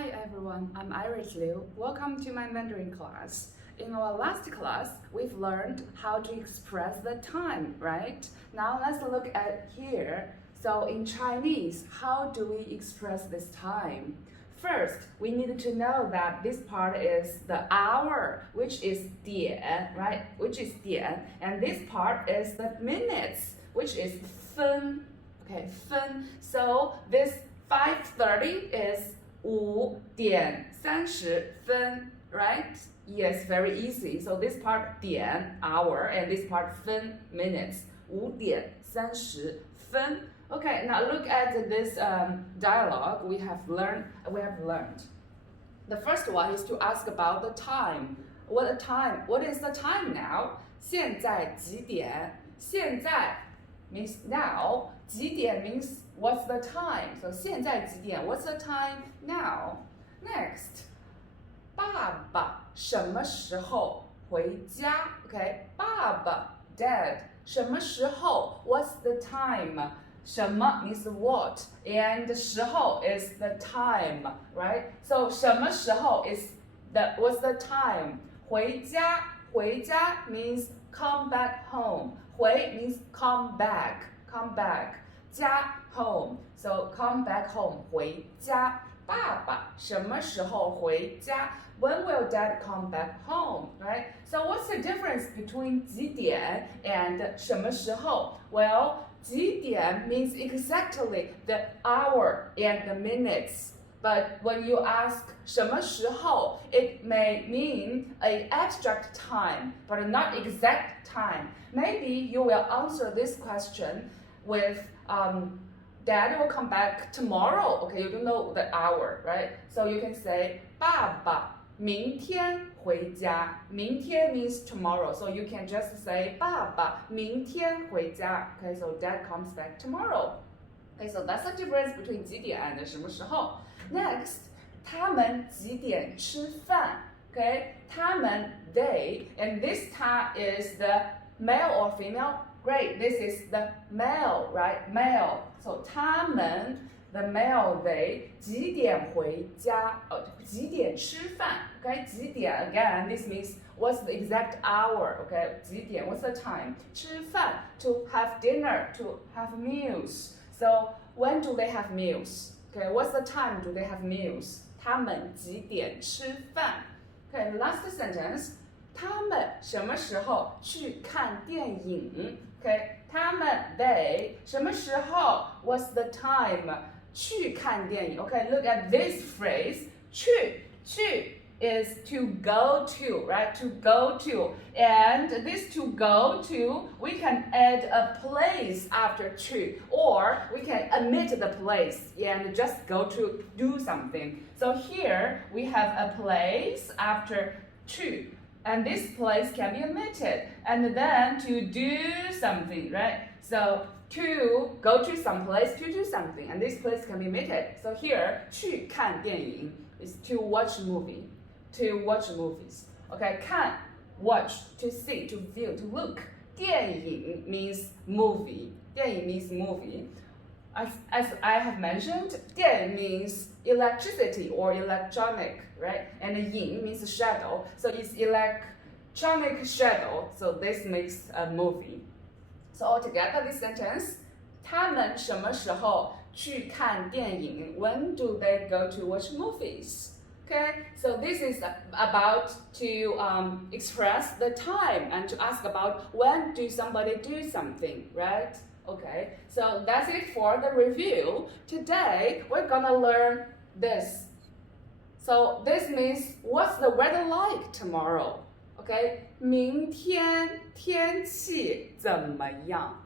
Hi everyone, I'm Iris Liu. Welcome to my Mandarin class. In our last class, we've learned how to express the time, right? Now let's look at here. So in Chinese, how do we express this time? First, we need to know that this part is the hour, which is 点, right? Which is 点, and this part is the minutes, which is 分. Okay, 分. So this 5:30 is 5:30, right? Yes, very easy. So this part 点 hour and this part 分 minutes. 5:30. Okay, now look at this dialogue we have learned. The first one is to ask about the time. What is the time now? 现在几点？现在 means now. 几点 means what's the time? So 现在几点 what's the time now? Next, 爸爸什么时候回家 Okay, 爸爸 dad 什么时候 what's the time? 什么 means what, and 时候 is the time, right? So 什么时候 is what's the time? 回家 means come back home. 回 means come back. 家 home. So come back home. 回家。爸爸什么时候回家 When will dad come back home, right? So what's the difference between 几点 and 什么时候? Well, 几点 means exactly the hour and the minutes. But when you ask 什么时候, it may mean an abstract time, but not exact time. Maybe you will answer this question with Dad will come back tomorrow. Okay, you don't know the hour, right? So you can say 爸爸明天回家。明天 means tomorrow, so you can just say 爸爸明天回家。Okay, so Dad comes back tomorrow. Okay, so that's the difference between 几点 and 什么时候。Next, 他们几点吃饭 Okay, 他们 they, and this time is the male or female? Great, this is the male, right? Male. So 他们 the male they 几点回家？几点吃饭 Okay, 几点 again, this means what's the exact hour? Okay, 几点 what's the time? 吃饭 to have dinner, to have meals. So when do they have meals? Okay, what's the time do they have meals? 他们几点吃饭 Okay, last sentence. 他们什么时候去看电影 Okay, 他们 they 什么时候 What's the time? 去看电影 Okay, look at this phrase. 去 is to go to, right? To go to. And this to go to, we can add a place after 去, or we can omit the place and just go to do something. So here we have a place after 去. And this place can be omitted. And then to do something, right? So to go to some place to do something. And this place can be omitted. So here, 去看电影 is to watch movie. To watch movies. Okay, 看 watch, to see, to view, to look. 电影 means movie. 电影 means movie. As I have mentioned, 电 means electricity or electronic, right? And 影 means shadow, so it's electronic shadow, so this makes a movie. So altogether, this sentence, 他们什么时候去看电影 When do they go to watch movies? Okay, so this is about to express the time and to ask about when do somebody do something, right? Okay, so that's it for the review. Today, we're gonna learn this. So this means what's the weather like tomorrow? Okay, 明天天气怎么样？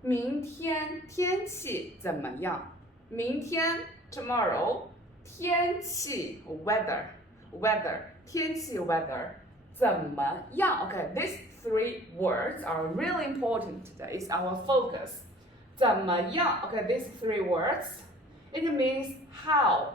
明天天气怎么样？明天 tomorrow 天气 weather 天气 weather 怎么样 Okay, these three words are really important today. It's our focus. 怎么样 Okay, these three words, it means how.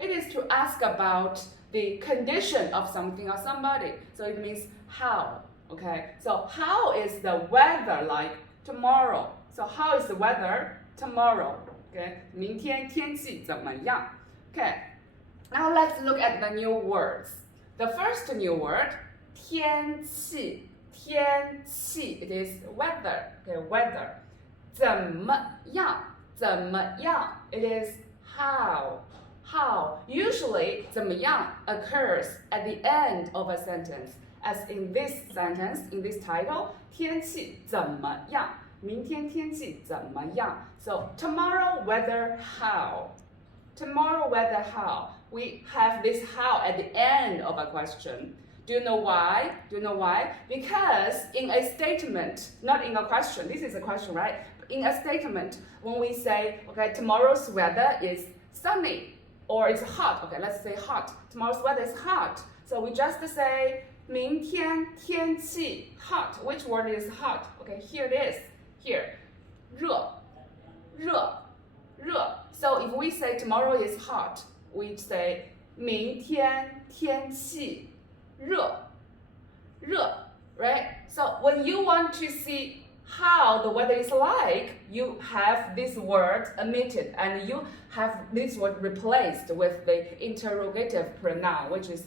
It is to ask about the condition of something or somebody. So it means how. Okay, so how is the weather like tomorrow? So how is the weather tomorrow? Okay, 明天天气怎么样 Okay, Now let's look at the new words. The first new word, 天气. 天气, it is weather. Okay, weather. 怎么样? 怎么样? It is how. How. Usually, 怎么样 occurs at the end of a sentence. As in this sentence, in this title, 天气怎么样? 明天天气怎么样? So, tomorrow weather how? Tomorrow weather how? We have this how at the end of a question. Do you know why? Do you know why? Because in a statement, not in a question, this is a question, right? In a statement, when we say, okay, tomorrow's weather is sunny or it's hot, okay, let's say hot. Tomorrow's weather is hot. So we just say, 明天天气 hot. Which word is hot? Okay, here it is. Here. 热 热 热. So if we say tomorrow is hot, we say 明天天气热 热, right? So when you want to see how the weather is like, you have this word omitted and you have this word replaced with the interrogative pronoun, which is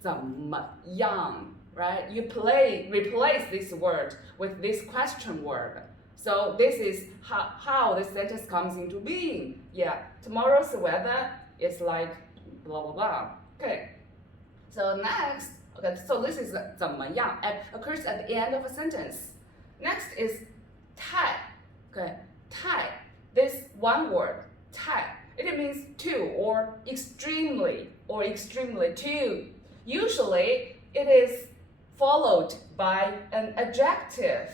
怎么样, right? You replace this word with this question word. So this is how the sentence comes into being. Yeah, tomorrow's weather is like blah, blah, blah. Okay, so next, okay, so this is 怎么样, it occurs at the end of a sentence. Next is 太, okay, 太, this one word, 太, it means to or extremely to. Usually, it is followed by an adjective.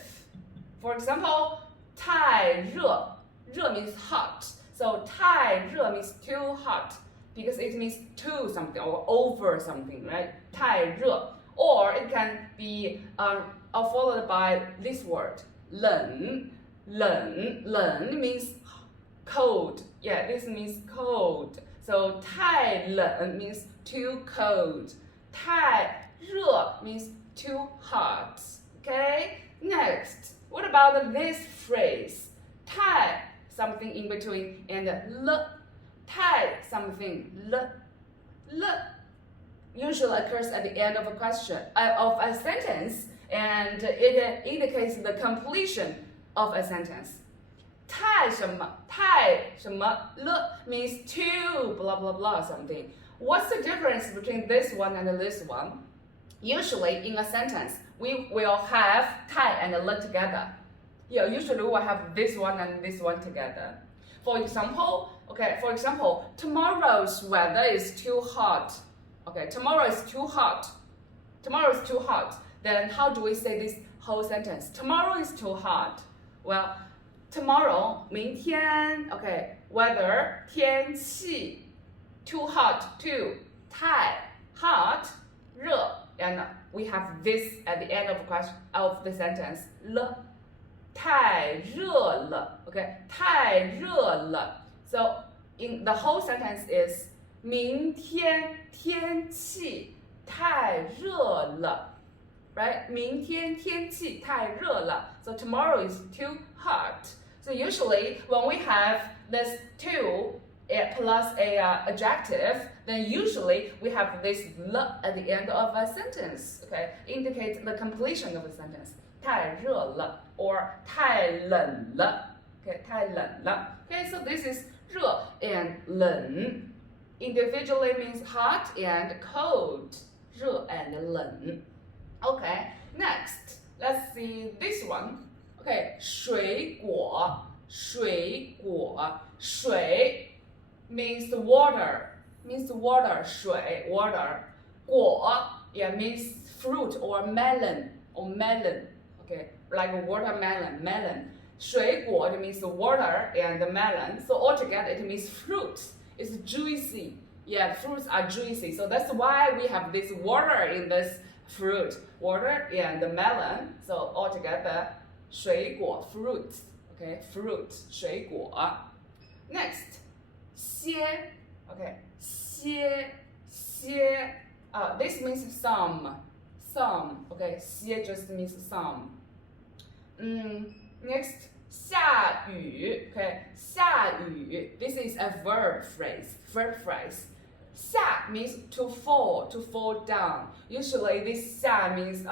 For example, 太热, 热 means hot. So 太热 means too hot because it means to something or over something, right? 太热. Or it can be followed by this word, 冷, 冷, 冷 means cold. Yeah, this means cold. So 太冷 means too cold. 太热 means too hot. Okay? Next, what about this phrase? 太 something in between and 了. 太 something 了. 了 usually occurs at the end of a question, of a sentence, and it indicates the completion of a sentence. 太什么了 means to blah blah blah something. What's the difference between this one and this one? Usually in a sentence, we will have 太 and 了 together. Yeah, usually we will have this one and this one together. For example, tomorrow's weather is too hot. Okay, tomorrow is too hot. Tomorrow is too hot. Then how do we say this whole sentence? Tomorrow is too hot. Well, tomorrow, 明天, okay, weather, 天气, too hot, too, 太 hot, 热, and we have this at the end of the sentence, 了, 太热了, okay, 太热了. So in the whole sentence is 明天天气太热了, right? 明天天气太热了. So tomorrow is too hot. So usually when we have this to plus a adjective, then usually we have this 了 at the end of a sentence, okay? Indicates the completion of a sentence. 太热了 or 太冷了, okay? 太冷了. Okay, so this is 热 and 冷. Individually means hot and cold. 热 and 冷. Okay, next, let's see this one. Okay, 水果 水means water. 水 water. 果 yeah means fruit or melon. Okay, like watermelon, melon. 水果 it means water and melon. So altogether it means fruit. It's juicy. Yeah, fruits are juicy. So that's why we have this water in this fruit. Water and the melon. So altogether, 水果 fruit. Okay, fruit 水果. Next, 些. Okay, 些. This means some. Okay, 些 just means some. Next, 下雨. Okay, 下雨. This is a verb phrase. 下 means to fall down. Usually this 下 means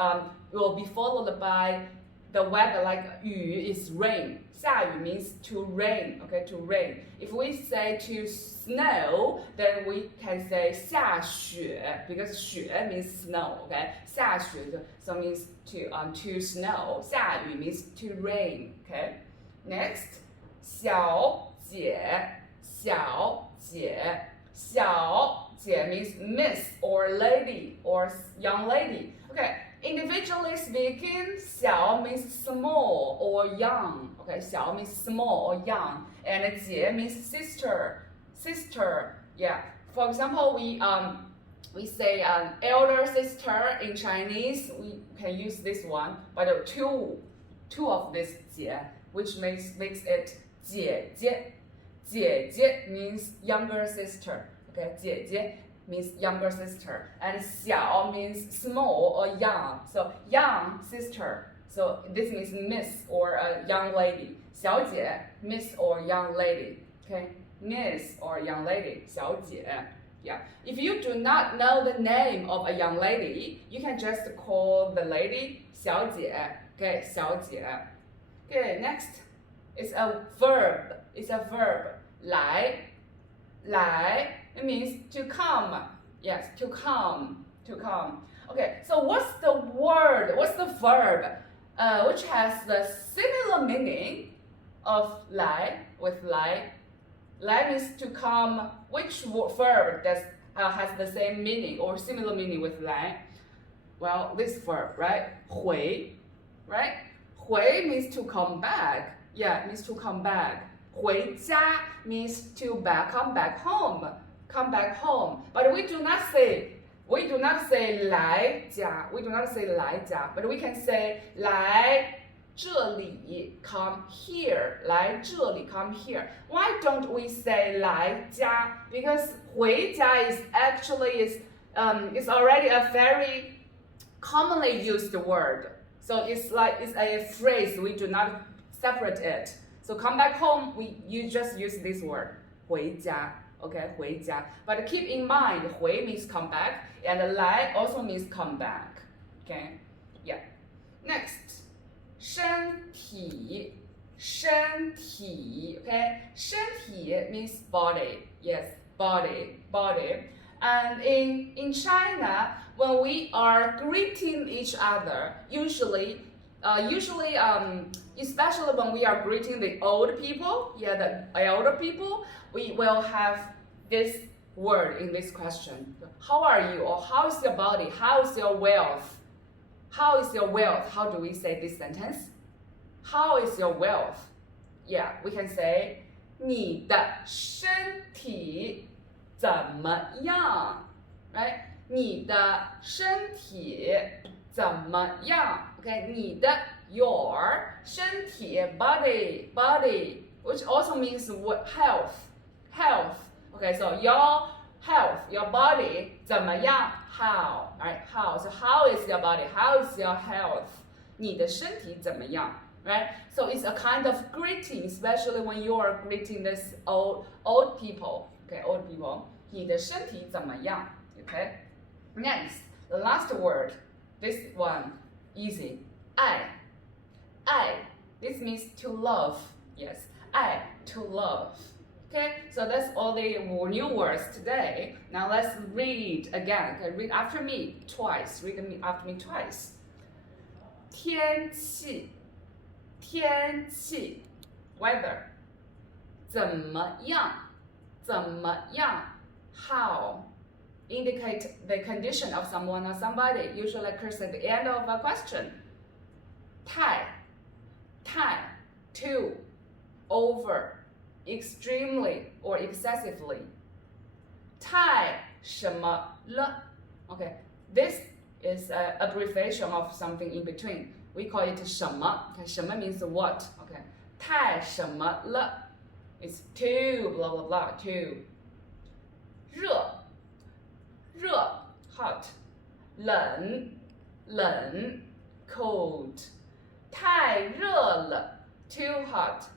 will be followed by the weather, like 雨 is rain. 下雨 means to rain, okay, to rain. If we say to snow, then we can say 下雪 because 雪 means snow, okay? 下雪 so means to snow. 下雨 means to rain, okay? Next, 小姐means miss or lady or young lady. Okay, individually speaking, 小 means small or young. Okay, 小 means small or young, and 姐 means sister. Yeah. For example, we say elder sister in Chinese. We can use this one, but two of this 姐, which makes it 姐姐. 姐姐 means younger sister. Okay, 姐姐 means younger sister, and 小 means small or young. So young sister. So this means miss or a young lady. 小姐 miss or young lady. Okay, miss or young lady. 小姐. Yeah. If you do not know the name of a young lady, you can just call the lady 小姐. Okay, 小姐. Okay, next is a verb. It's a verb. 来 it means to come. Yes, to come. Okay, so what's the verb which has the similar meaning of 来 with 来? 来 means to come. Which verb has the same meaning or similar meaning with 来? Well, this verb, right? 回, right? 回 means to come back. Yeah, it means to come back. 回家 means to come back home. But we do not say 来家. We do not say 来家, but we can say 来这里 come here. 来这里 come here. Why don't we say 来家? Because 回家is already a very commonly used word. So it's a phrase. We do not separate it. So come back home, you just use this word, 回家, okay, 回家. But keep in mind, 回 means come back, and 来 also means come back, okay? Yeah. Next, 身体, okay? 身体 means body, yes, body. And in China, when we are greeting each other, usually, especially when we are greeting the old people, the elder people, we will have this word in this question. How are you? Or how is your body? How is your wealth? How is your wealth? How do we say this sentence? How is your wealth? Yeah, we can say 你的身体怎么样? Right? 你的身体怎么样? Okay, 你的 your 身体 body, which also means health. Okay, so your health, your body 怎么样? How? Right? How? So how is your body? How is your health? 你的身体怎么样? Right? So it's a kind of greeting, especially when you are greeting this old people. Okay, old people. 你的身体怎么样? Okay. Next, the last word. This one, easy. 爱. This means to love. Yes, 爱, to love. Okay, so that's all the new words today. Now let's read again. Okay, read after me twice. Read after me twice. 天气 weather. 怎么样 how indicate the condition of someone or somebody, usually occurs at the end of a question. 太 too, over, extremely or excessively. 太什么了? Okay, this is an abbreviation of something in between. We call it 什么. Okay, 什么 means what. Okay, 太什么了? It's too blah blah blah, too. 热 hot. 冷 cold. 太热了 too hot.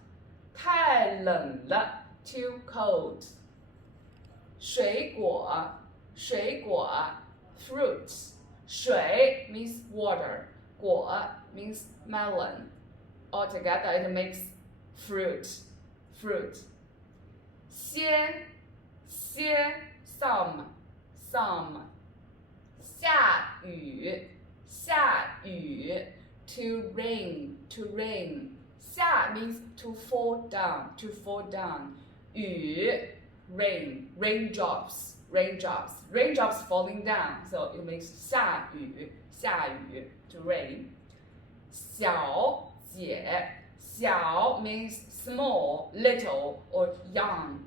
太冷了 too cold. 水果 fruits. 水 means water. 果 means melon. Altogether it makes fruit. 些 some. 下雨 to rain. 下 means to fall down. 雨 raindrops falling down, so it makes 下雨 to rain. 小means small, little, or young.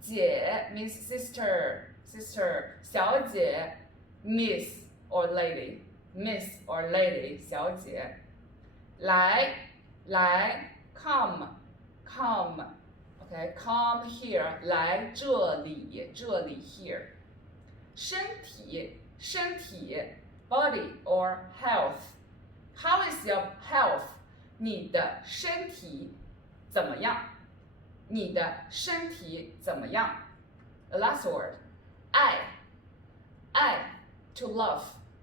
姐 means sister. 小姐 miss or lady. 小姐。来 come. Okay, come here. 来这里 here. 身体 body or health. How is your health? 你的身体怎么样？ The last word. 爱 to love.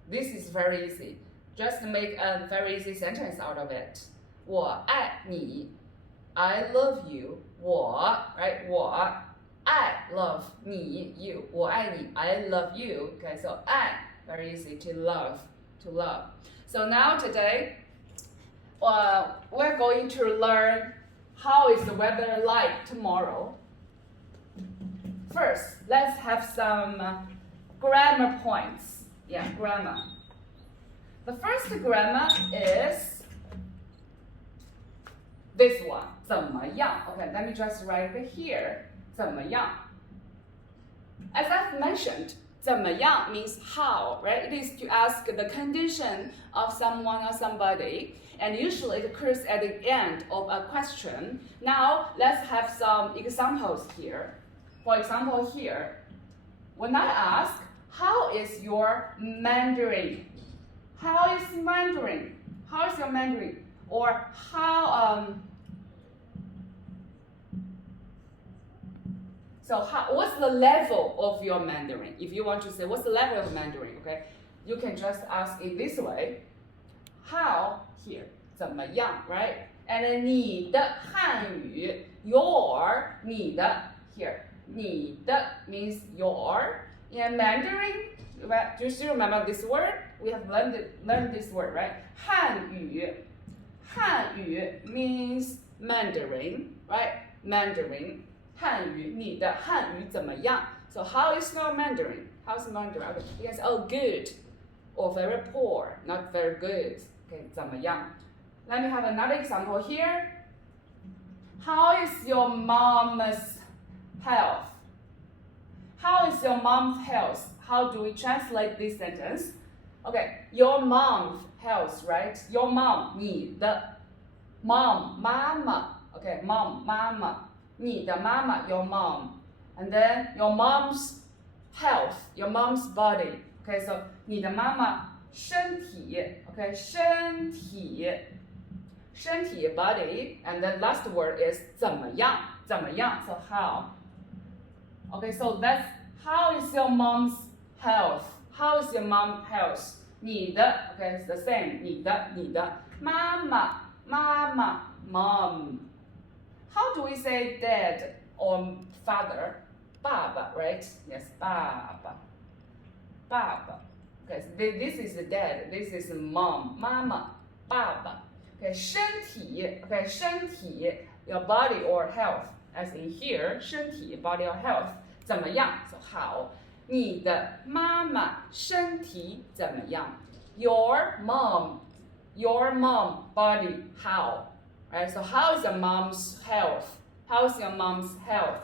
This is very easy. Just make a very easy sentence out of it. 我爱你 I love you. 我 I love 你 you. 我爱你 I love you. Okay, so 爱 very easy to love. So now today we're going to learn how is the weather like tomorrow. First, let's have some grammar points. Grammar. The first grammar is this one. 怎么样? Okay, let me just write it here. 怎么样? As I've mentioned, 怎么样 means how, right? It is to ask the condition of someone or somebody, and usually it occurs at the end of a question. Now, let's have some examples here. For example, here, when I ask, how is your Mandarin? How is your Mandarin? Or what's the level of your Mandarin? If you want to say, what's the level of Mandarin, okay? You can just ask it this way. How, here, 怎么样, right? And then 你的汉语, your, 你的, here. 你的 means your. In Mandarin, do you still remember this word? We have learned this word, right? 汉语 means Mandarin, right? Mandarin. 汉语 你的汉语怎么样? So how is your Mandarin? How's Mandarin? Okay. You can say, oh, good, or very poor, not very good. Okay, 怎么样? Let me have another example here. How is your mom's health? How is your mom's health? How do we translate this sentence? Okay, your mom's health, right? Your mom, 你的 mom, 妈妈. Okay, mom, 妈妈. 你的妈妈 your mom. And then your mom's health, your mom's body. Okay, so 你的妈妈身体 okay, 身体 body. And then last word is 怎么样 so how. Okay, so that's how is your mom's health? How is your mom's health? 你的 okay, it's the same. 你的妈妈 mom. How do we say dad or father? 爸爸 right? Yes, 爸爸. Okay, so this is dad, this is mom, 妈妈 爸爸. Okay, 身体 okay, 身体 your body or health. As in here, 身体 body or health. 怎么样 so how. 你的妈妈身体怎么样? Your mom body how? Right, so how is your mom's health? How's your mom's health?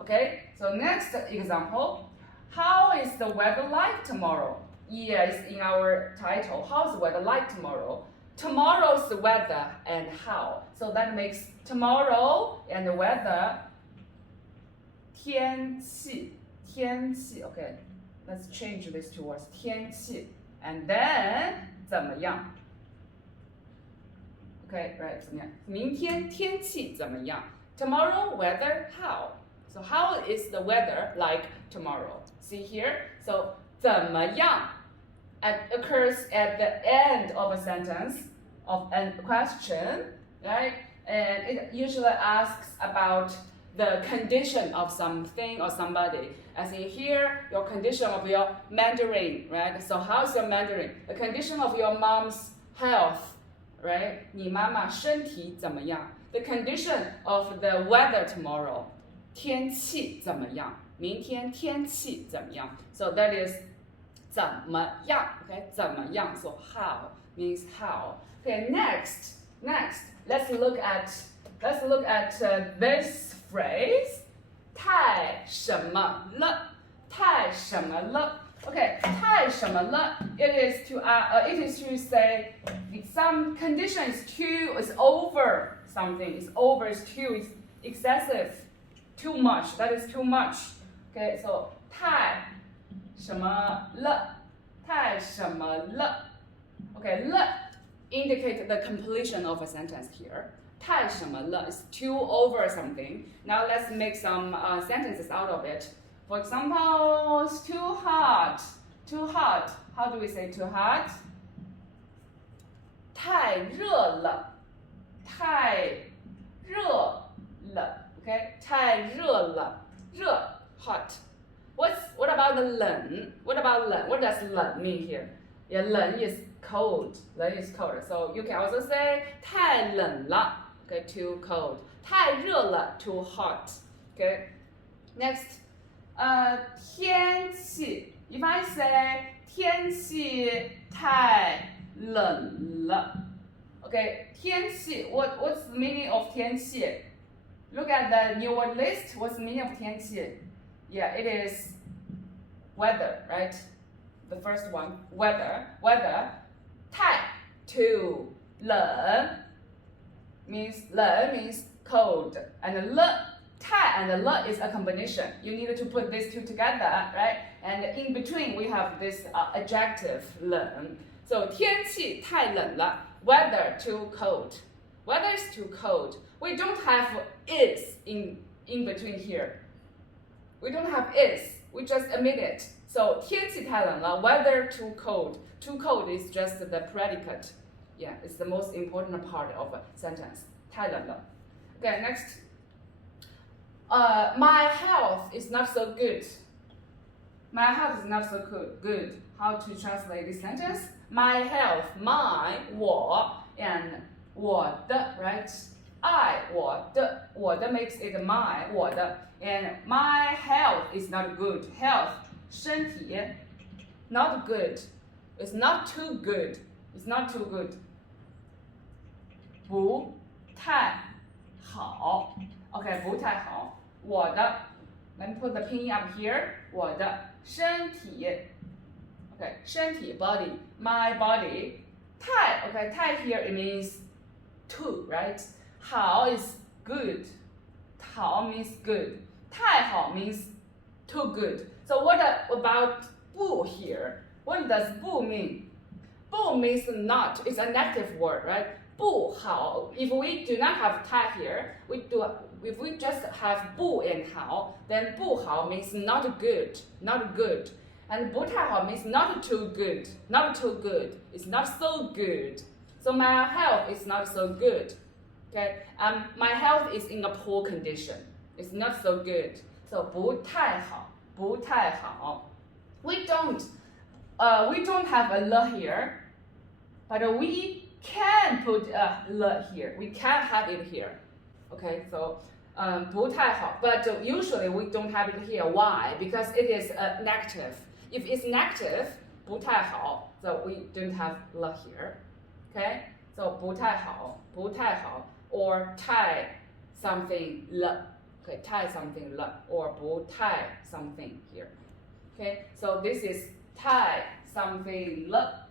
Okay, so next example. How is the weather like tomorrow? Yes, in our title. How's the weather like tomorrow? Tomorrow's the weather and how. So that makes tomorrow and the weather 天气. Okay, let's change these two words. 天气. And then 怎么样? Okay, right, 怎么样? 明天天气怎么样? Tomorrow weather how? So how is the weather like tomorrow. See here? So 怎么样 occurs at the end of a sentence of a question, right? And it usually asks about the condition of something or somebody. As in here, your condition of your Mandarin, right? So how's your Mandarin? The condition of your mom's health, right? 你妈妈身体怎么样? The condition of the weather tomorrow. 天气怎么样? 明天天气怎么样? So that is 怎么样, okay? 怎么样? So how means how. Okay, next, let's look at this phrase. 太什么了? 太什么了? Okay, 太什么了? It is to say some condition is too, is over something. Is over, is too, is excessive, too much. That is too much. Okay, so 太什么了? 太什么了? Okay, 了 indicate the completion of a sentence here. 太什么了 is too over something. Now let's make some sentences out of it. For example, it's too hot. Too hot. How do we say too hot? 太热了. 太热了. Okay? 太热了. 热, hot. What about the 冷? What about 冷? What does 冷 mean here? Yeah, 冷 is cold. 冷 is cold. So you can also say 太冷了. Okay, too cold. 太热了, too hot. Okay. Next, 天气. If I say 天气太冷了. Okay, 天气. What's the meaning of 天气? Look at the new word list. What's the meaning of 天气? Yeah, it is weather, right? The first one, weather. 太 too 冷 means 冷 means cold, and 了 太and 了 is a combination. You need to put these two together, right? And in between we have this adjective 冷. So 天气太冷了, weather too cold. Weather is too cold. We don't have is in between here. We don't have is. We just omit it. So 天气太冷了, weather too cold. Too cold is just the predicate. Yeah, it's the most important part of a sentence. 太冷了. Okay, next. My health is not so good. My health is not so good. How to translate this sentence? My health, my, 我, and 我的, right? I, 我的 makes it my, 我的. And my health is not good. Health, 身体, not good. It's not too good. It's not too good. 不太好. Okay, 不太好. 我的. Let me put the pinyin up here. 我的身体. Okay, 身体 body. My body. 太. Okay, 太 here it means too, right? 好 is good. 好 means good. 太好 means too good. So what about 不 here? What does 不 mean? 不 means not. It's a negative word, right? 不好. If we do not have 太 here, if we just have 不 and 好, then 不好 means not good, not good. And 不太好 means not too good, not too good. It's not so good. So my health is not so good. Okay, my health is in a poor condition. It's not so good. So 不太好, 不太好. We don't have a 了 here, but we can put a 了 here. We can have it here. Okay, so 不太好, but usually we don't have it here. Why? Because it is negative. If it's negative, 不太好, so we don't have 了 here. Okay, so 不太好, 不太好, or 太 something 了. Okay, 太 something 了, or 不太 something here. Okay, so this is 太 something 了.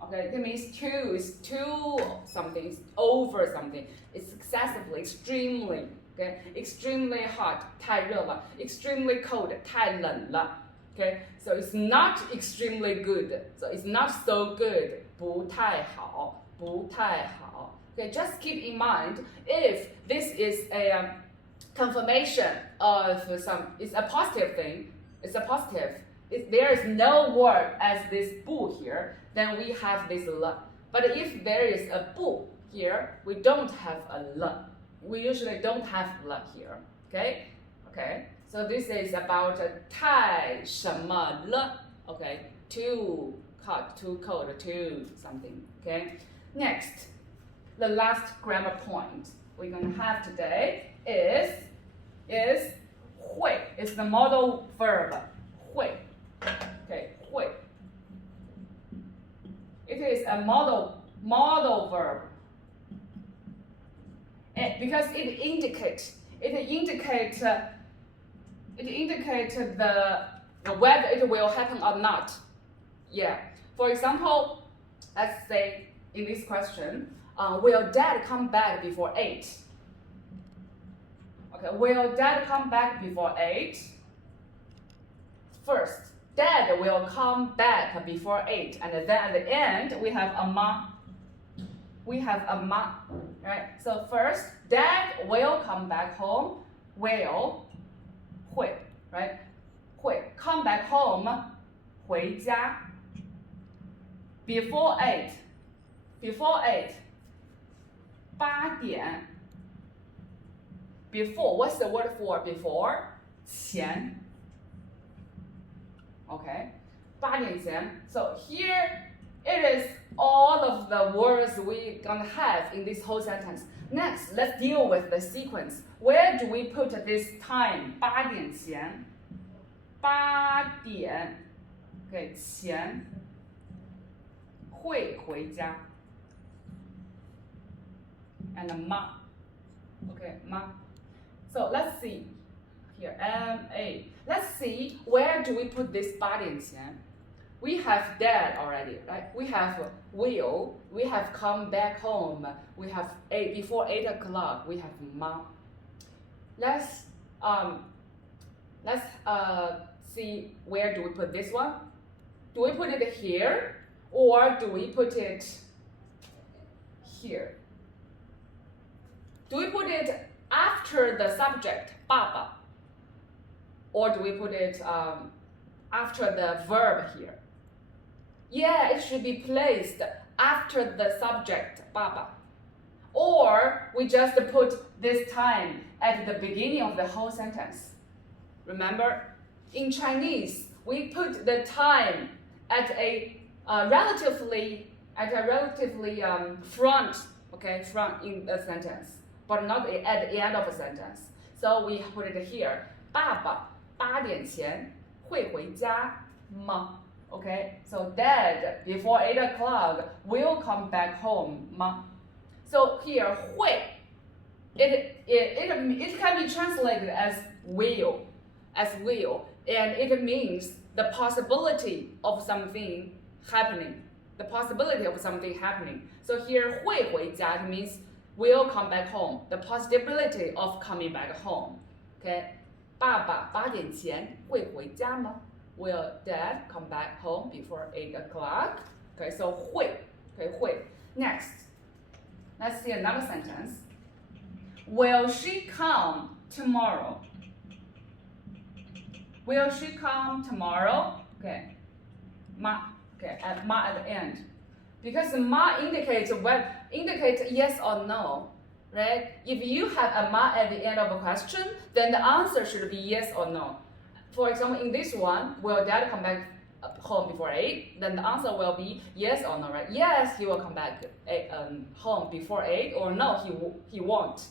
Okay, that means too is too something, it's over something, it's excessively, extremely. Okay, extremely hot, 太热了. Extremely cold, 太冷了. Okay, so it's not extremely good, so it's not so good. 不太好, 不太好. Okay, just keep in mind, if this is a confirmation of it's a positive thing, It's a positive. If there is no word as this 不 here, then we have this 了. But if there is a 不 here, we don't have a 了. We usually don't have 了 here. Okay? Okay. So this is about 太什么了. Okay. Too hot, too cold, too something. Okay. Next, the last grammar point we're going to have today is 会. It's the modal verb. 会. Okay, 会. It is a modal verb. And because it indicates the whether it will happen or not. Yeah. For example, let's say in this question, will Dad come back before 8? Okay, will Dad come back before 8? First, Dad will come back before 8, and then at the end we have a ma. We have a ma, right? So first, Dad will come back home. Will, 会, right? 会 come back home, 回家. Before 8, 8点. Before, what's the word for before? 前. Okay, 8点前. So here it is all of the words we're gonna have in this whole sentence. Next, let's deal with the sequence. Where do we put this time? 8点前. 8点. Okay, 前. 会回家. And ma. Okay, ma. So let's see. Here, M-A. Let's see, where do we put this 8点前? We have Dad already, right? We have will, we have come back home, we have before 8 o'clock, we have ma. Let's see, where do we put this one? Do we put it here, or do we put it here? Do we put it after the subject, 爸爸? Or do we put it after the verb here? Yeah, it should be placed after the subject, 爸爸. Or we just put this time at the beginning of the whole sentence. Remember, in Chinese, we put the time at a relatively front in the sentence, but not at the end of a sentence. So we put it here. 爸爸8点前会回家吗? Okay, so Dad before 8 o'clock will come back home ma. So here 会 it can be translated as will, and it means the possibility of something happening. So here 会回家 means will come back home, the possibility of coming back home. Okay, 爸爸8点前会回家吗? Will Dad come back home before 8 o'clock? Okay, so 会. Okay, 会. Next, let's see another sentence. Will she come tomorrow? Will she come tomorrow? Okay, ma. Okay, ma at the end. Because ma indicates yes or no, right? If you have a ma at the end of a question, then the answer should be yes or no. For example, in this one, will Dad come back home before 8? Then the answer will be yes or no, right? Yes, he will come back home before 8, or no, he won't,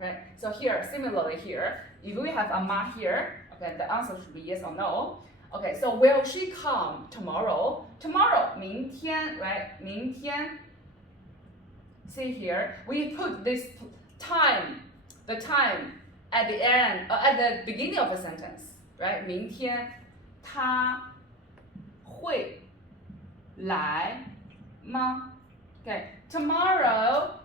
right? So here, similarly here, if we have a ma here, okay, the answer should be yes or no. Okay, so will she come tomorrow? Tomorrow, 明天, right? 明天. See here, we put this time, the time at the end, at the beginning of a sentence, right? 明天他会来吗? Okay, tomorrow,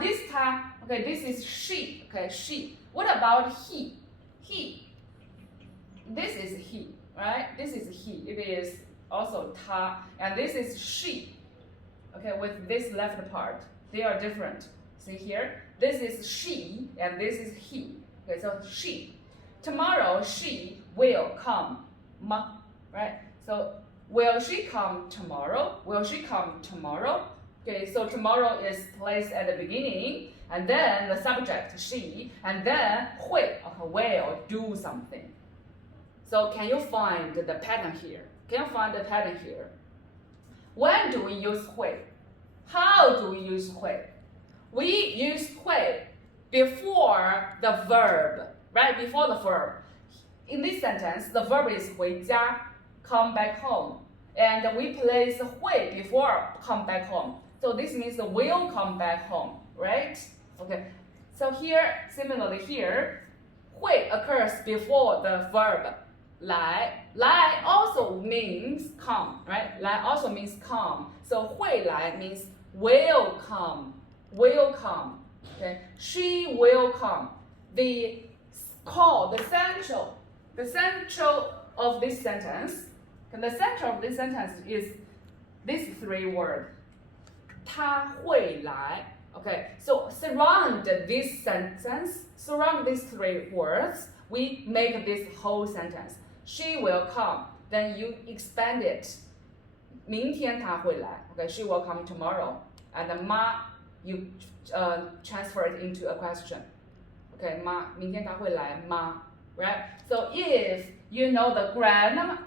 this time, okay, this is she, okay, she. What about he? He. This is he. Right? This is he. It is also ta, and this is she. Okay, with this left part, they are different. See here? This is she, and this is he. Okay, so she. Tomorrow she will come ma, right? So will she come tomorrow? Will she come tomorrow? Okay, so tomorrow is placed at the beginning, and then the subject she, and then 会 will do something. So can you find the pattern here? Can you find the pattern here? When do we use 会? How do we use 会? We use 会 before the verb, right? Before the verb. In this sentence, the verb is 回家, come back home. And we place 会 before come back home. So this means will come back home, right? Okay. So here, similarly here, 会 occurs before the verb 来. 来 also means come, right? 来 also means come. So 会来 means will come, will come. Okay. She will come. The central of this sentence, and the center of this sentence is these three words. 她会来. Okay, so surround this sentence, surround these three words, we make this whole sentence. She will come. Then you expand it. 明天她会来. Okay, she will come tomorrow. And the 妈, you transfer it into a question. Okay, 妈, 明天她会来, 妈. Right? So if you know the grammar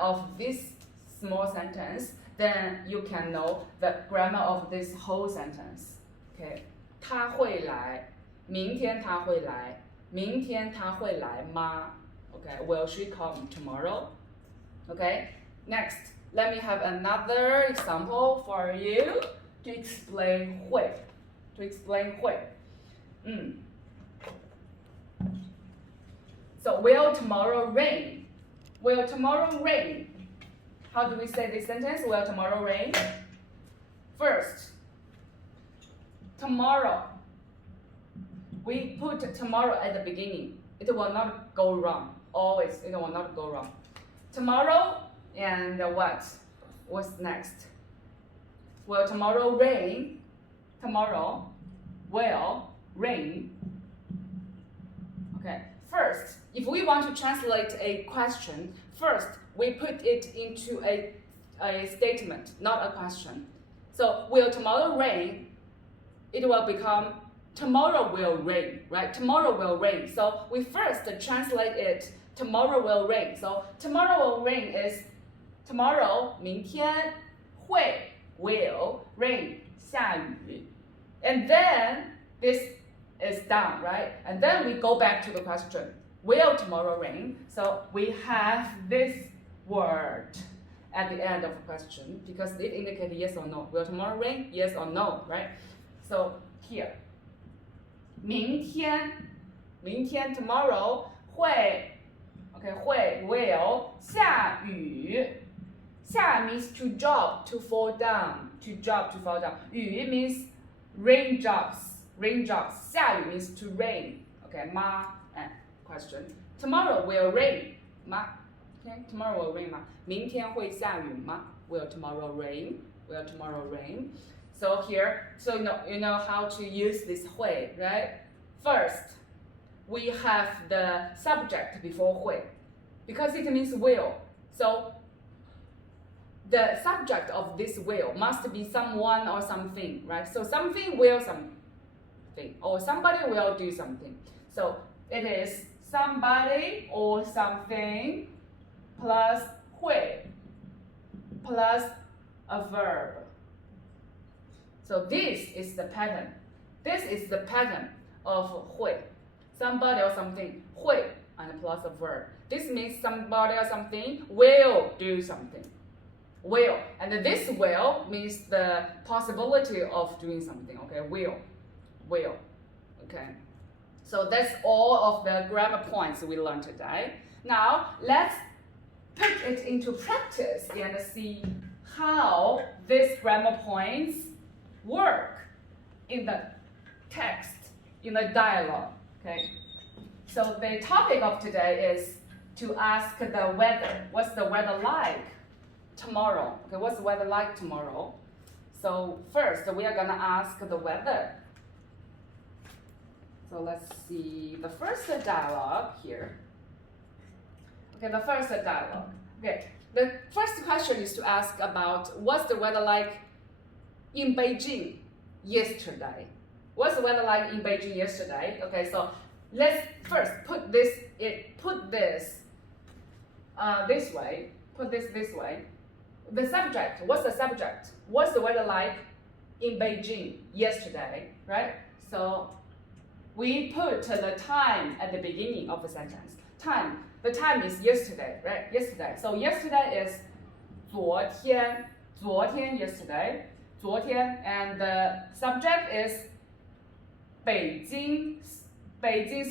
of this small sentence, then you can know the grammar of this whole sentence. Okay, 她会来, 明天她会来, 明天她会来吗? Okay, will she come tomorrow? Okay, next, let me have another example for you to explain 会. To explain 会. So, will tomorrow rain? Will tomorrow rain? How do we say this sentence? Will tomorrow rain? First, tomorrow. We put tomorrow at the beginning. It will not go wrong. Always, it will not go wrong. Tomorrow and what? What's next? Will tomorrow rain? Tomorrow will rain. Okay. First, if we want to translate a question, first we put it into a statement, not a question. So, will tomorrow rain? It will become tomorrow will rain, right? Tomorrow will rain. So, we first translate it, tomorrow will rain. So, tomorrow will rain is tomorrow, 明天会 will rain 下雨. And then this is done, right? And then we go back to the question, will tomorrow rain? So we have this word at the end of the question because it indicates yes or no. Will tomorrow rain? Yes or no, right? So here, 明天 tomorrow 会 okay 会 will 下雨 下 means to drop, to fall down, to drop, to fall down. 雨 means raindrops. Raindrops. 下雨 means to rain. Okay, 妈 question. Tomorrow will rain. 妈 okay, tomorrow will rain 吗? 明天会下雨吗? Will tomorrow rain? Will tomorrow rain? So here, so you know how to use this 会, right? First, we have the subject before 会, because it means will. So the subject of this will must be someone or something, right? So something will something, or somebody will do something. So it is somebody or something plus 会plus a verb. So this is the pattern. This is the pattern of 会. Somebody or something, 会 and plus a verb. This means somebody or something will do something. Will. And this will means the possibility of doing something. Okay, will. Okay. So that's all of the grammar points we learned today. Now let's put it into practice and see how these grammar points work in the text, in the dialogue. Okay. So the topic of today is to ask the weather. What's the weather like tomorrow? Okay, what's the weather like tomorrow? So first we are gonna ask the weather. So let's see the first dialogue here. Okay, the first dialogue. Okay, the first question is to ask about what's the weather like in Beijing yesterday. What's the weather like in Beijing yesterday? Okay, so let's first put this this way. Put this way. The subject. What's the subject? What's the weather like in Beijing yesterday? Right. So we put the time at the beginning of the sentence. Time. The time is yesterday, right? Yesterday. So yesterday is 昨天. 昨天 yesterday. 昨天, and the subject is Beijing's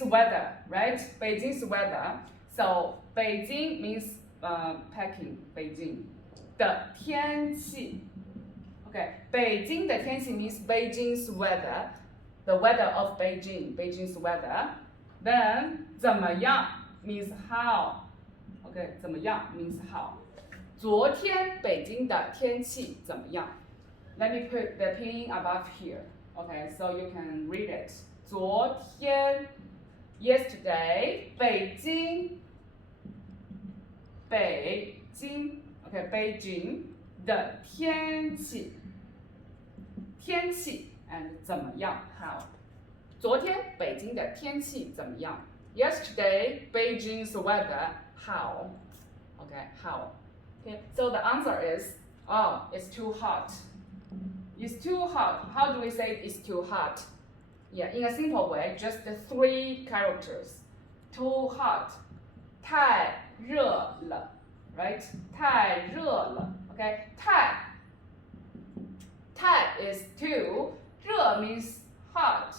weather, right? Beijing's weather. So Beijing means Peking, Beijing. 的天气. Okay, 北京的天气 means Beijing's weather. The weather of Beijing, Beijing's weather. Then 怎么样 means how. Okay, 怎么样 means how. 昨天北京的天气怎么样? Let me put the pinyin above here. Okay, so you can read it. 昨天 yesterday 北京 okay, 北京的天气 and 怎么样 how. 昨天北京的天气怎么样? Yesterday Beijing's weather how. Okay, how. Okay, so the answer is it's too hot. It's too hot. How do we say it's too hot? Yeah, in a simple way, just the 3 characters. Too hot. 太热了 right? 太热了 okay? 太 is too. 热 means hot.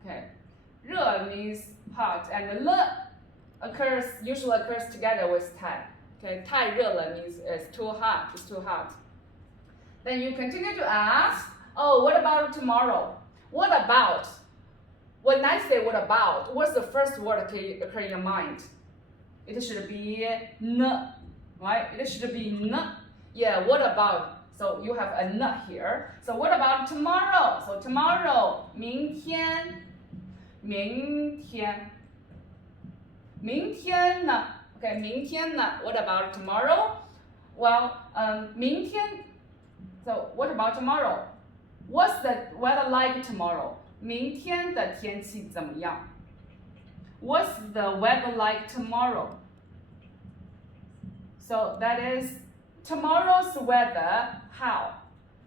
Okay? 热 means hot. And 了 usually occurs together with 太. Okay? 太热了 means it's too hot. It's too hot. Then you continue to ask, what about tomorrow? What about? When I say what about, what's the first word occur in your mind? It should be n, right? It should be n. Yeah, what about? So you have a n here. So what about tomorrow? So tomorrow, 明天呢? Okay, 明天呢? What about tomorrow? Well, 明天. So what about tomorrow? What's the weather like tomorrow? 明天的天气怎么样? What's the weather like tomorrow? So that is tomorrow's weather how?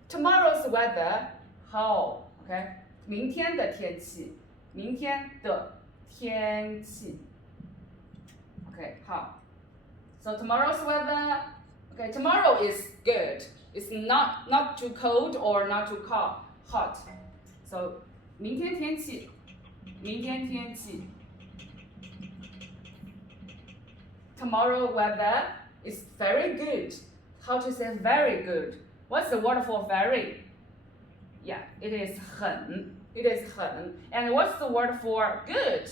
Tomorrow's weather how? Okay? 明天的天气 明天的天气 Okay, how? So tomorrow's weather, okay, tomorrow is good. It's not too cold or not too hot. So 明天天气 Tomorrow weather is very good. How to say very good? What's the word for very? Yeah, it is 很. It is 很. And what's the word for good?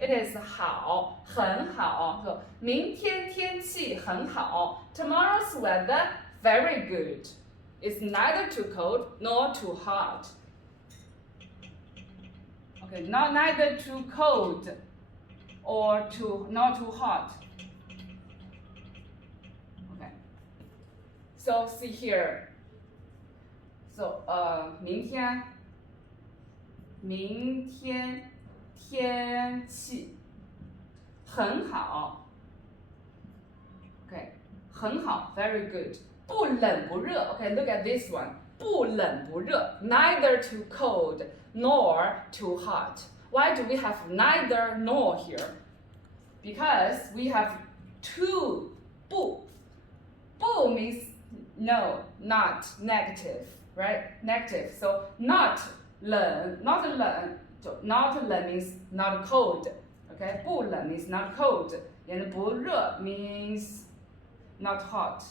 It is 好, 很好. So 明天天气很好. Tomorrow's weather very good. It's neither too cold nor too hot. Okay, neither too cold or not too hot. Okay. So see here. So 明天天气很好 Okay, 很好 very good. 不冷不热 Okay, look at this one. 不冷不热 Neither too cold nor too hot. Why do we have neither nor here? Because we have two 不 means no, not, negative, right? Negative. So not 冷 means not cold. Okay, 不冷 means not cold. And 不热 means not hot.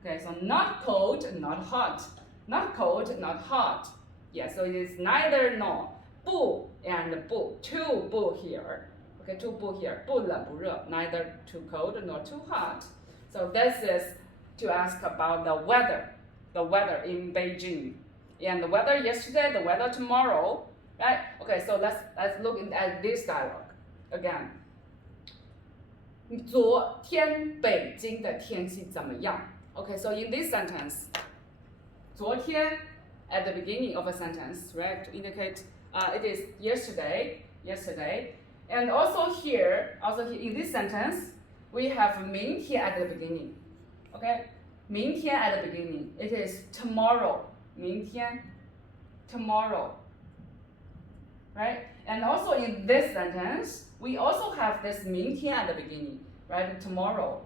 Okay, so not cold, not hot. Not cold, not hot. Yeah, so it is neither nor. 不 and 不. Two 不 here. Okay, two 不 here. 不冷不热. Neither too cold nor too hot. So this is to ask about the weather. The weather in Beijing. And the weather yesterday, the weather tomorrow. Right? Okay, so let's look at this dialogue again. 昨天北京的天气怎么样 ？Okay, so in this sentence, 昨天 at the beginning of a sentence, right, to indicate it is yesterday, and also here, in this sentence, we have 明天 at the beginning. Okay, 明天 at the beginning. It is tomorrow. 明天 tomorrow. Right? And also in this sentence, we also have this 明天 at the beginning, right? Tomorrow.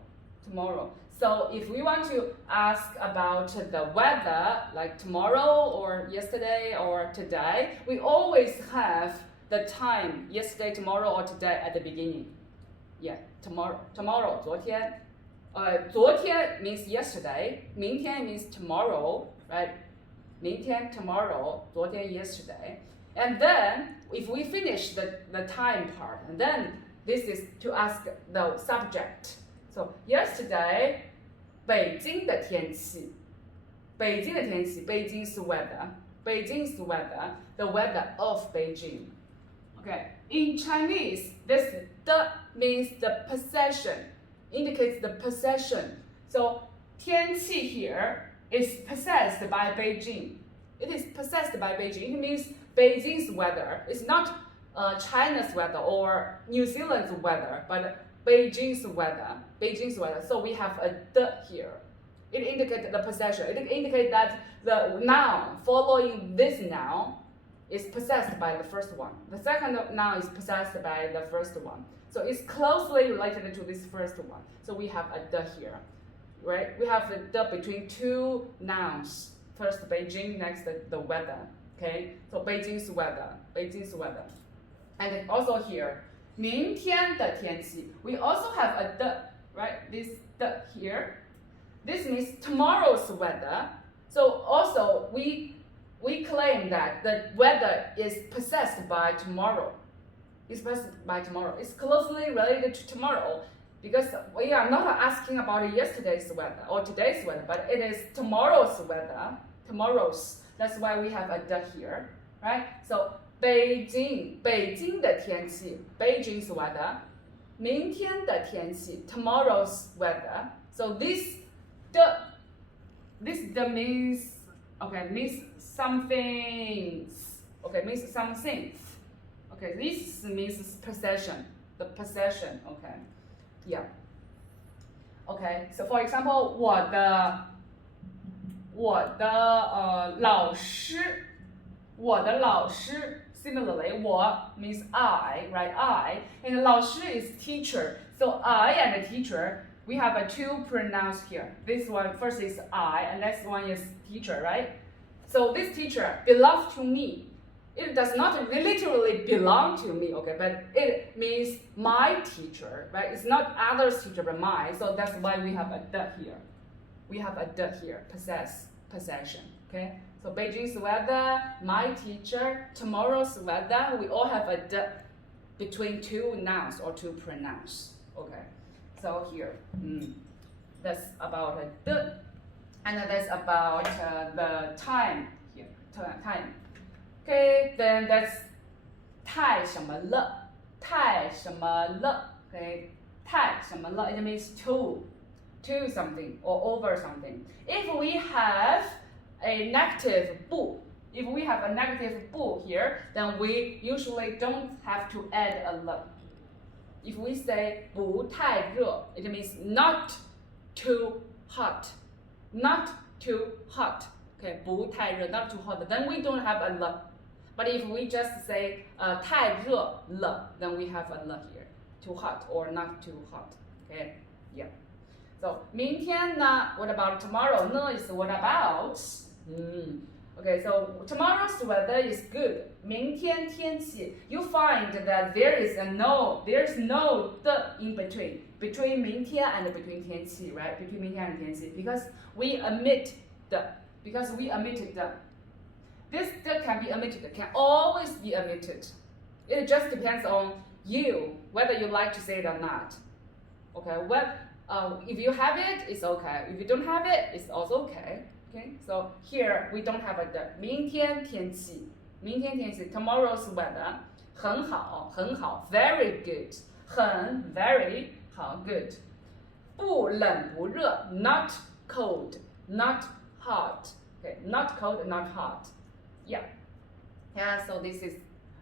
So if we want to ask about the weather, like tomorrow or yesterday or today, we always have the time, yesterday, tomorrow, or today at the beginning. Yeah, tomorrow, 昨天. 昨天 means yesterday, 明天 means tomorrow, right? 明天 tomorrow, 昨天 yesterday. And then, if we finish the time part, and then this is to ask the subject. So, yesterday, 北京的天气 Beijing is weather. Beijing is weather, the weather of Beijing. Okay, in Chinese, this 的 means the possession, indicates the possession. So, 天气 here is possessed by Beijing. It is possessed by Beijing. It means Beijing's weather. It's not China's weather or New Zealand's weather, but Beijing's weather. So we have a 的 here. It indicates the possession. It indicates that the noun following this noun is possessed by the first one. The second noun is possessed by the first one. So it's closely related to this first one. So we have a 的 here, right? We have the 的 between two nouns. First Beijing, next the weather. Okay, so Beijing's weather. And also here, 明天的天气. We also have a 的, right? This 的 here. This means tomorrow's weather. So also we claim that the weather is possessed by tomorrow. It's closely related to tomorrow because we are not asking about yesterday's weather or today's weather, but it is tomorrow's weather. That's why we have a 的 here, right? So 北京的天气 Beijing's weather. 明天的天气 tomorrow's weather. So this 的 means something. Okay, means something. Okay, this means possession. The possession. Okay, yeah. Okay, so for example, 我的老师 similarly 我 means I, right? I, and 老师 is teacher. So I and the teacher, we have a two pronouns here. This one first is I, and next one is teacher, right? So this teacher belongs to me. It does not literally belong to me, okay, but it means my teacher, right? It's not others' teacher, but mine. So that's why we have a 的 here. We have a 的 here, possession, okay? So Beijing's weather, my teacher, tomorrow's weather, we all have a 的 between two nouns or two pronouns, okay? So here, that's about a 的, and that's about the time here, time. Okay, then that's 太什么了 okay? 太什么了 it means to something or over something. If we have a negative 不 here, then we usually don't have to add a 了. If we say 不太热 it means not too hot. Okay, 不太热 not too hot. Then we don't have a 了. But if we just say 太热了 then we have a 了 here. Too hot or not too hot. Okay, yeah. So 明天呢 what about tomorrow? 呢 is what about? Okay, so tomorrow's weather is good. 明天天气 you find that there's no 的 in between 明天 and between 天气 right? Between 明天 and 天气 because we omit 的 This 的 can be omitted, can always be omitted. It just depends on you whether you like to say it or not. Okay, well, if you have it, it's okay. If you don't have it, it's also okay. Okay, so here we don't have a 的 明天天气 tomorrow's weather 很好 very good 很 very 好 ，good。不冷不热 ，not cold, not hot. Okay, not cold, not hot. Yeah. Yeah, so this is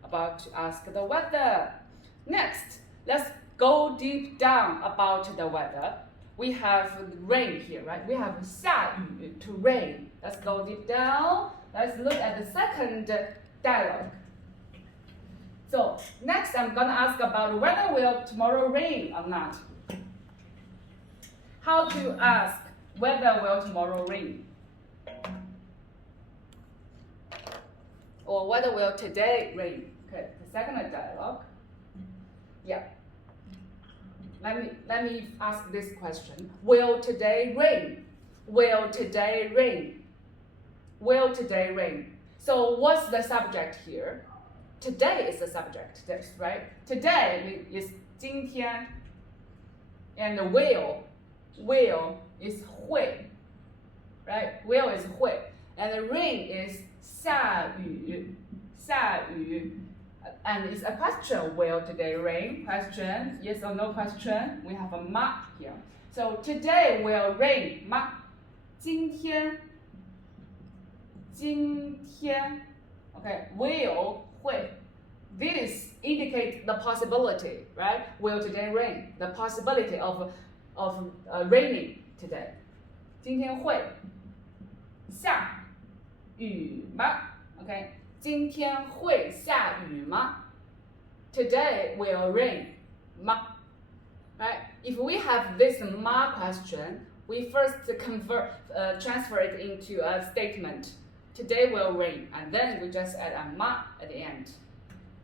about to ask the weather. Next, let's go deep down about the weather. We have rain here, right? We have 下雨 to rain. Let's go deep down. Let's look at the second dialogue. So next I'm gonna ask about whether will tomorrow rain or not. How to ask whether will tomorrow rain? Or whether will today rain? Okay, the second dialogue. Yeah. Let me ask this question. Will today rain? Will today rain? Will today rain? So what's the subject here? Today is the subject, right? Today is 今天 and will is 会 right? Will is 会 and the rain is 下雨 and it's a question. Will today rain? Question. Yes or no question. We have a 吗 here. So today will rain 吗？今天 Okay, will 会 This indicates the possibility, right? Will today rain? The possibility of raining today. 今天会下雨吗 Okay. 今天会下雨吗 Today will rain 吗 Right? If we have this 吗 question, we first transfer it into a statement. Today will rain, and then we just add a 吗 at the end.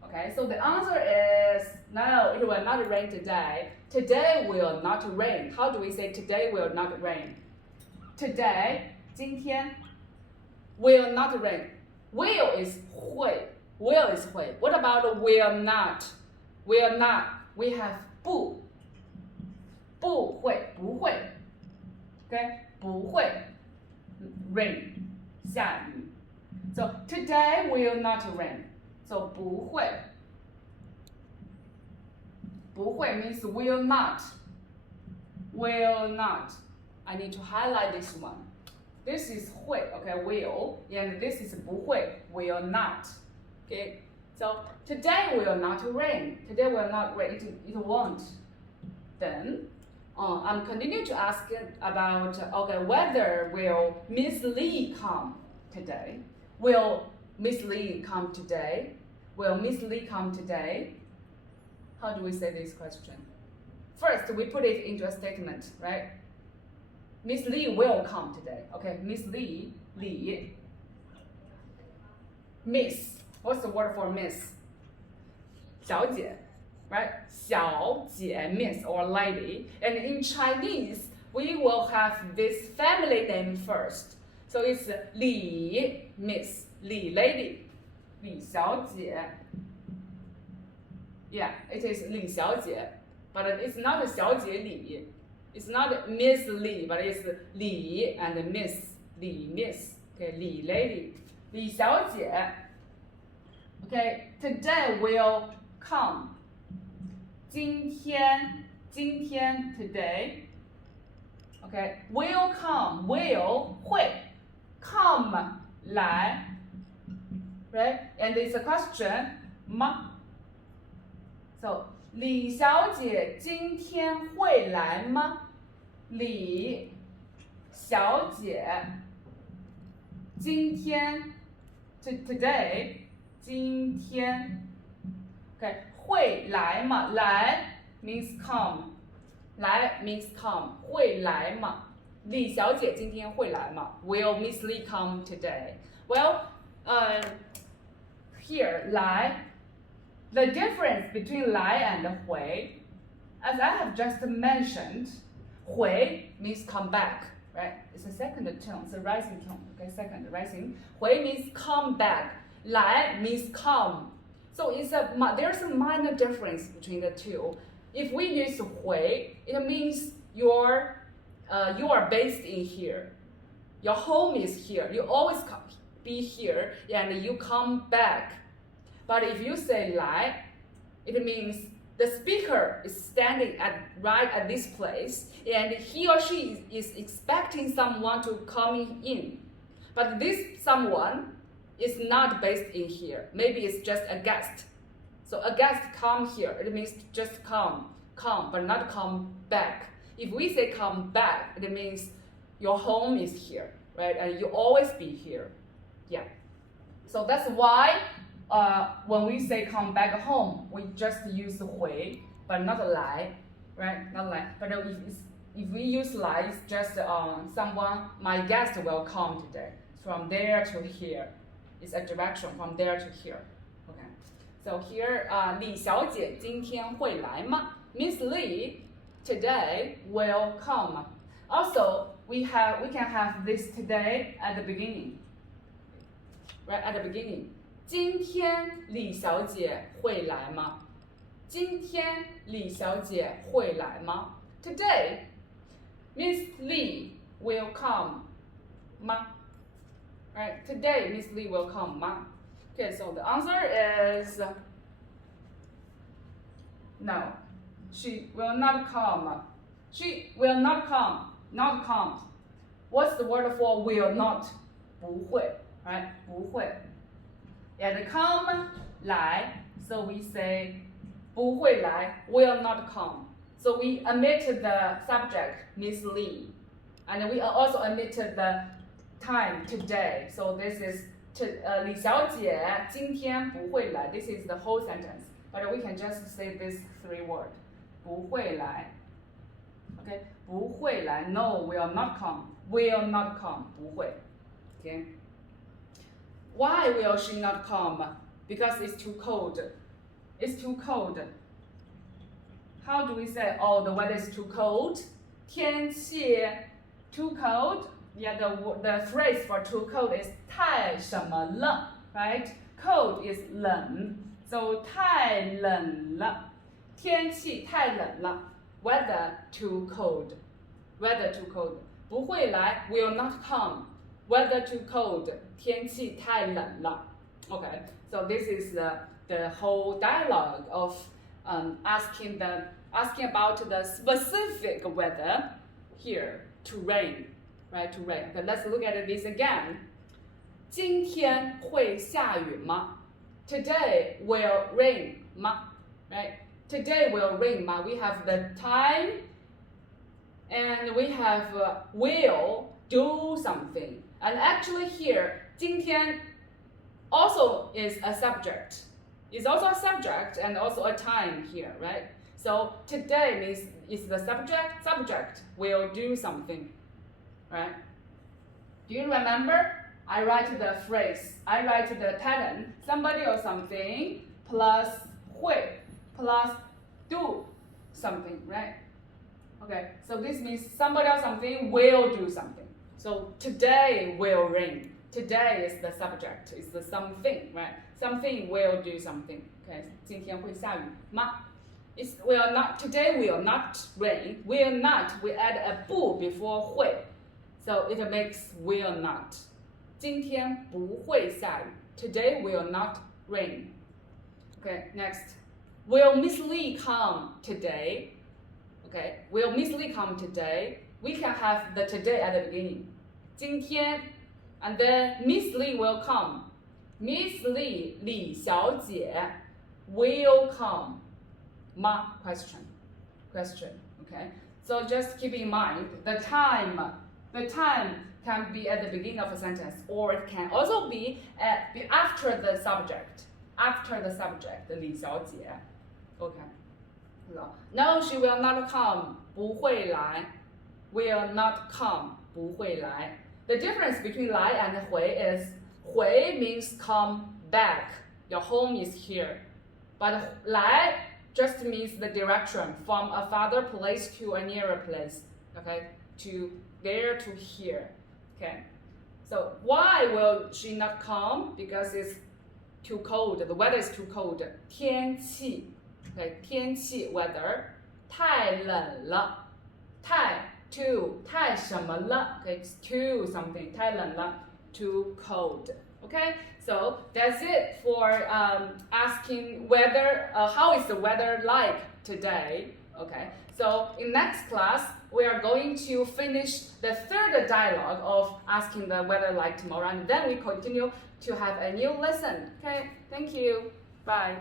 Okay, so the answer is no, it will not rain today. Today will not rain. How do we say today will not rain? Today, 今天 will not rain. Will is 会 Will is 会 What about will not? Will not. We have 不会 不会 Okay, 不会 rain 下雨 So today will not rain. So 不会 means will not. Will not. I need to highlight this one. This is 会 okay, will, and this is 不会 will not. Okay, so today will not rain. Today will not rain. It won't. Then I'm continuing to ask about okay, whether will Miss Lee come today? Will Miss Lee come today? Will Miss Lee come today? How do we say this question? First, we put it into a statement, right? Miss Lee will come today. Okay, Miss Lee. Miss. What's the word for miss? 小姐, right? 小姐, miss or lady. And in Chinese, we will have this family name first. So it's Li, miss, Li lady, Li 小姐. Yeah, it is Li 小姐, but it's not 小姐李. It's not Miss Li, but it's Li and Miss, Li miss. Okay, Li lady, Li 小姐. Okay, today will come. 今天 today. Okay, will come, will 会 come 来 right? And it's a question 吗 So 李小姐今天会来吗李小姐今天 today 今天 Okay, 会来吗来 means come 来 means come 会来吗李小姐今天会来吗 Will Miss Lee come today? Well, here 来 the difference between 来 and 回 as I have just mentioned 回 means come back, right? It's a second tone, it's a rising tone. Okay, second rising. 回 means come back. 来 means come. So there's a minor difference between the two. If we use 回, it means you are based in here. Your home is here. You always be here and you come back. But if you say 来, it means the speaker is standing right at this place, and he or she is expecting someone to come in. But this someone is not based in here. Maybe it's just a guest. So a guest come here, it means just come, but not come back. If we say come back, it means your home is here, right? And you always be here. Yeah. So that's why when we say come back home, we just use 回, but not 来, right? Not 来. But if we use 来, it's just someone, my guest will come today. From there to here. It's a direction from there to here. Okay. So here, 李小姐今天会来吗? Miss Lee today will come. Also, we can have this today at the beginning. Right at the beginning. 今天李小姐会来吗? 今天李小姐会来吗? Today, Miss Lee will come. 吗? Right, today Miss Lee will come. 吗? Okay, so the answer is no. She will not come. She will not come. Not come. What's the word for will not? 不会. Right? 不会. And come, 来. So we say 不会来 will not come. So we omit the subject, Miss Lee. And we also omitted the time, today. So this is 李小姐今天不会来. This is the whole sentence. But we can just say this 3 words. 不会来. Okay? 不会来. No, will not come. Will not come. 不会. Okay? Why will she not come? Because it's too cold. It's too cold. How do we say, oh, the weather is too cold? 天气 too cold. Yeah, the phrase for too cold is 太什么了, right? Cold is 冷, so 太冷了. 天气太冷了. Weather too cold. Weather too cold. 不会来 will not come. Weather too cold. 天气太冷了. Okay, so this is the whole dialogue of asking about the specific weather here, to rain. Right, to rain. Okay, let's look at this again. 今天会下雨吗? Today will rain 吗? Right? Today will rain 吗? We have the time and we have will do something. And actually here, 今天 also is a subject. It's also a subject and also a time here, right? So today means it's the subject will do something. Right? Do you remember? I write the phrase, I write the pattern, somebody or something plus 会 plus do something, right? Okay, so this means somebody or something will do something. So today will rain. Today is the subject, it's the something, right? Something will do something. Okay, 今天会下雨吗? Today will not rain. Will not, we add a 不 before 会. So it makes will not. 今天不会下雨. Today will not rain. Okay, next. Will Miss Lee come today? Okay, will Miss Lee come today? We can have the today at the beginning. 今天, and then Miss Lee will come. Miss Lee, 李小姐 will come. 吗? Question. Okay, so just keep in mind the time can be at the beginning of a sentence, or it can also be after the subject. After the subject, 李小姐. Okay. No, she will not come. 不会来. Will not come. 不会来. The difference between 来 and 回 is 回 means come back. Your home is here. But 来 just means the direction from a farther place to a nearer place. Okay, to there to here. Okay, so why will she not come? Because it's too cold. The weather is too cold. 天气, okay, 天气 weather. 太冷了. 太 too 太什么了? Okay, it's too something. 太冷了. Too cold. Okay, so that's it for asking whether how is the weather like today. Okay, so in next class we are going to finish the third dialogue of asking the weather like tomorrow, and then we continue to have a new lesson. Okay, thank you. Bye.